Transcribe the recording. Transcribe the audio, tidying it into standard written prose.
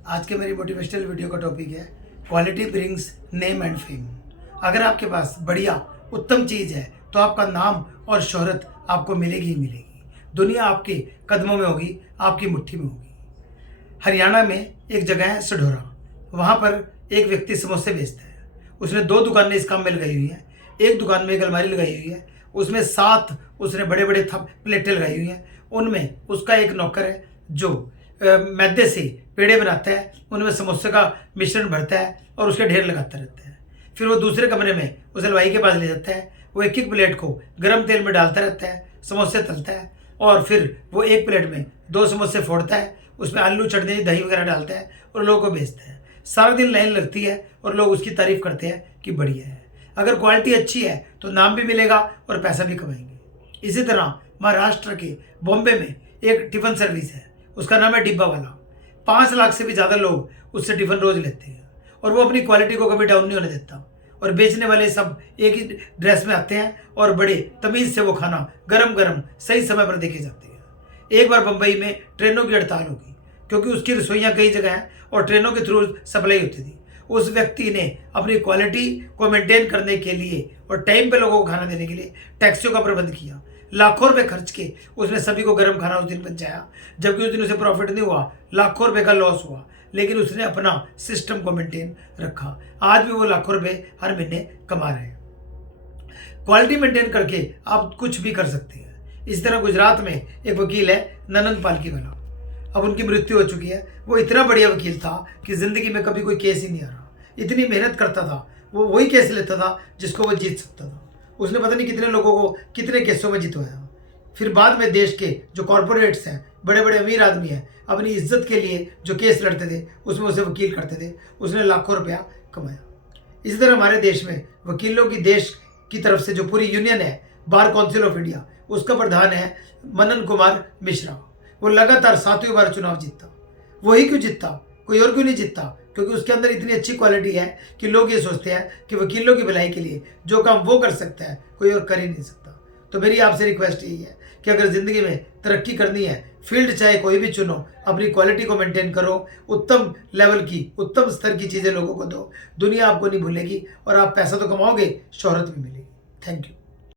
आज के मेरी मोटिवेशनल वीडियो का टॉपिक है quality brings name and fame. अगर आपके पास बढ़िया उत्तम चीज़ है तो आपका नाम और शोहरत आपको मिलेगी ही मिलेगी। दुनिया आपके कदमों में होगी, आपकी मुट्ठी में होगी। हरियाणा में एक जगह है सढौरा, वहाँ पर एक व्यक्ति समोसे बेचता है। उसने 2 दुकानें इस काम में लगाई हुई हैं। एक दुकान में एक अलमारी लगाई हुई है, उसमें 7 उसने बड़े बड़े प्लेटें लगाई हुई हैं। उनमें उसका एक नौकर है जो मैदे से पेड़े बनाता है, उनमें समोसे का मिश्रण भरता है और उसके ढेर लगाता रहता है। फिर वो दूसरे कमरे में उस हलवाई के पास ले जाता है, वो एक एक प्लेट को गर्म तेल में डालता रहता है, समोसे तलता है और फिर वो एक प्लेट में 2 समोसे फोड़ता है, उसमें आलू चटनी दही वगैरह डालता है और लोगों को बेचता है। सारा दिन लाइन लगती है और लोग उसकी तारीफ करते हैं कि बढ़िया है। अगर क्वालिटी अच्छी है तो नाम भी मिलेगा और पैसा भी कमाएंगे। इसी तरह महाराष्ट्र के बॉम्बे में एक टिफ़िन सर्विस है, उसका नाम है डिब्बा वाला। 5 लाख से भी ज़्यादा लोग उससे टिफ़िन रोज़ लेते हैं और वो अपनी क्वालिटी को कभी डाउन नहीं होने देता। और बेचने वाले सब एक ही ड्रेस में आते हैं और बड़े तमीज़ से वो खाना गरम गरम सही समय पर देखे जाते हैं। एक बार बम्बई में ट्रेनों की हड़ताल होगी क्योंकि उसकी रसोइयाँ कई जगह हैं और ट्रेनों के थ्रू सप्लाई होती थी। उस व्यक्ति ने अपनी क्वालिटी को मेंटेन करने के लिए और टाइम पे लोगों को खाना देने के लिए टैक्सियों का प्रबंध किया। लाखों रुपए खर्च के उसने सभी को गर्म खाना उस दिन पहुंचाया, जबकि उस दिन उसे प्रॉफिट नहीं हुआ, लाखों रुपए का लॉस हुआ, लेकिन उसने अपना सिस्टम को मेंटेन रखा। आज भी वो लाखों रुपए हर महीने कमा रहे हैं। क्वालिटी मेंटेन करके आप कुछ भी कर सकते हैं। इस तरह गुजरात में एक वकील है ननंद पालकी वाला, अब उनकी मृत्यु हो चुकी है। वो इतना बढ़िया वकील था कि ज़िंदगी में कभी कोई केस ही नहीं आ रहा। इतनी मेहनत करता था, वो वही केस लेता था जिसको वो जीत सकता था। उसने पता नहीं कितने लोगों को कितने केसों में जितवाया। फिर बाद में देश के जो कॉरपोरेट्स हैं, बड़े बड़े अमीर आदमी हैं, अपनी इज्जत के लिए जो केस लड़ते थे उसमें उसे वकील करते थे, उसने लाखों रुपया कमाया। इसी तरह हमारे देश में वकीलों की देश की तरफ से जो पूरी यूनियन है, बार काउंसिल ऑफ इंडिया, उसका प्रधान है मनन कुमार मिश्रा। वो लगातार 7वीं बार चुनाव जीतता। वही क्यों जीतता, कोई और क्यों नहीं जीतता? क्योंकि उसके अंदर इतनी अच्छी क्वालिटी है कि लोग ये सोचते हैं कि वकीलों की भलाई के लिए जो काम वो कर सकता है कोई और कर ही नहीं सकता। तो मेरी आपसे रिक्वेस्ट यही है कि अगर ज़िंदगी में तरक्की करनी है, फील्ड चाहे कोई भी चुनो, अपनी क्वालिटी को मेंटेन करो, उत्तम लेवल की उत्तम स्तर की चीज़ें लोगों को दो। दुनिया आपको नहीं भूलेगी और आप पैसा तो कमाओगे, शोहरत भी मिलेगी। Thank you.